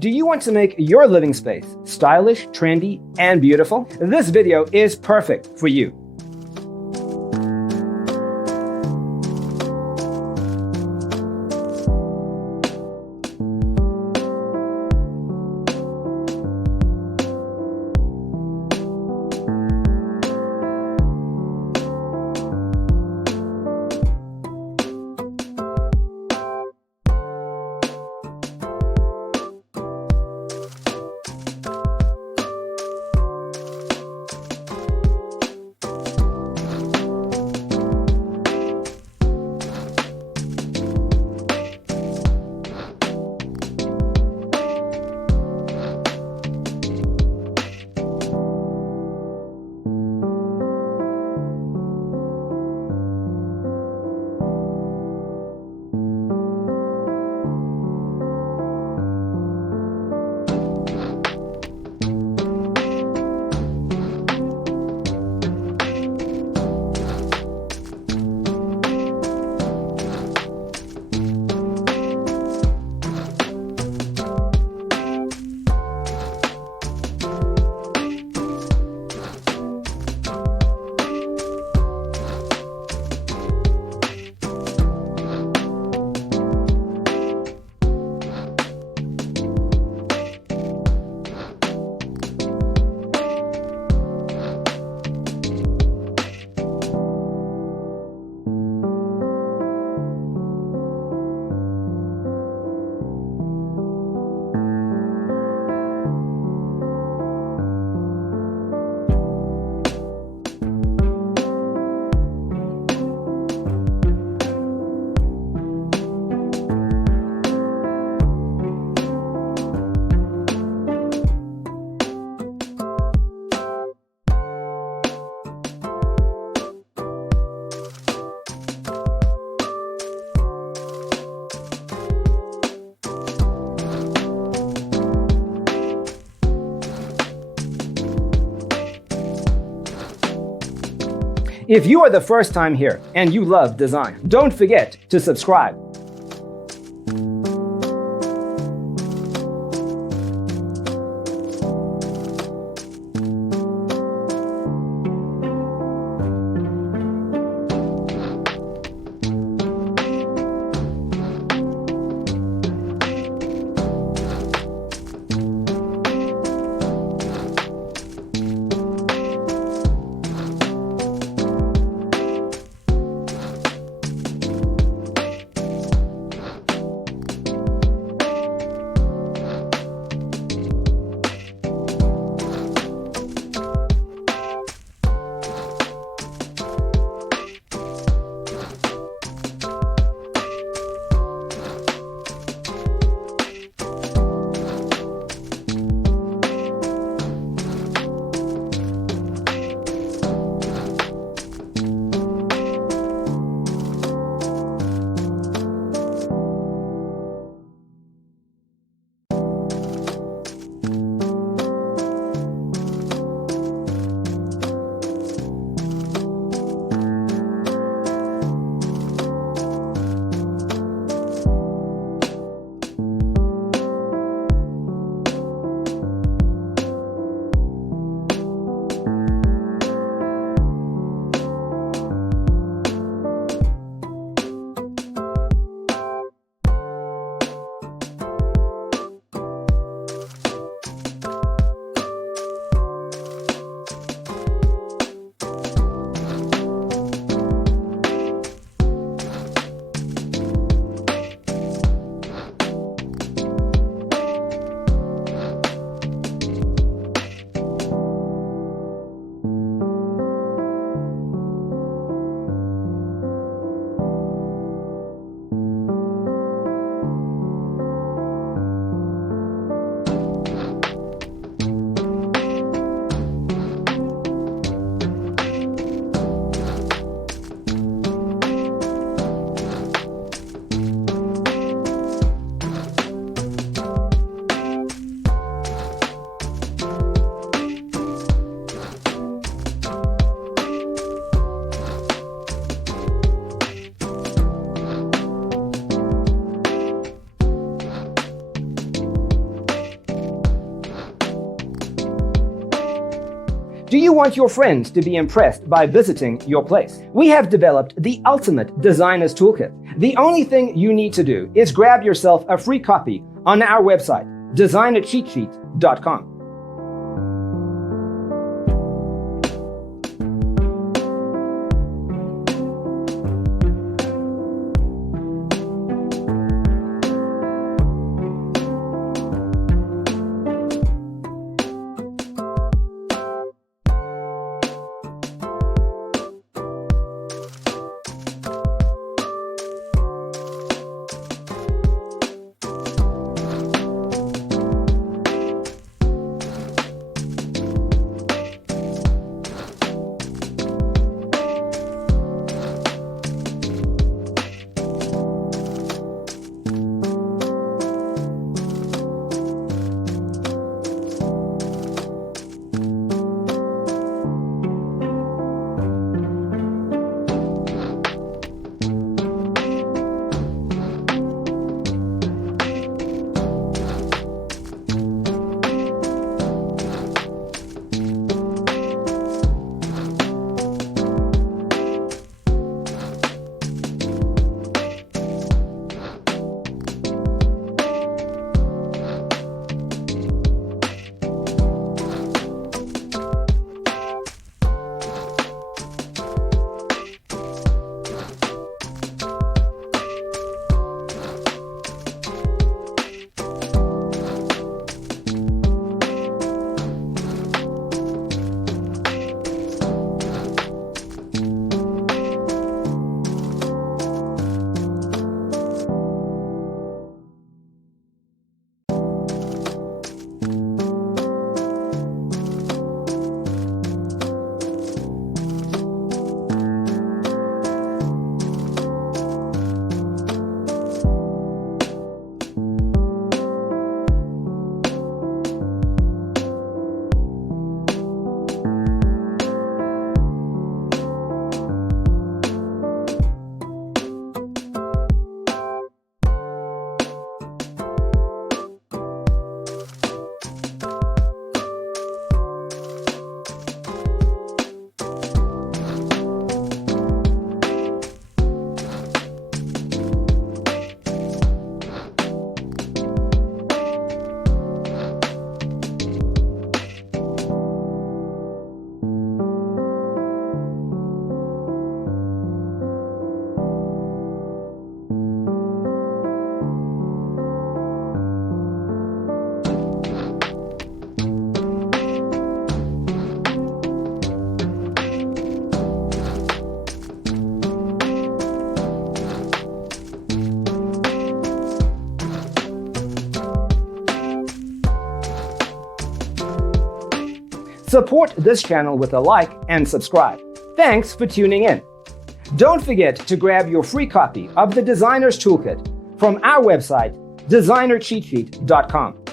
Do you want to make your living space stylish, trendy, and beautiful? This video is perfect for you. If you are the first time here and you love design, don't forget to subscribe. Do you want your friends to be impressed by visiting your place? We have developed the ultimate designer's toolkit. The only thing you need to do is grab yourself a free copy on our website, designercheatsheet.com. Support this channel with a like and subscribe. Thanks for tuning in. Don't forget to grab your free copy of the Designer's Toolkit from our website, designercheatsheet.com.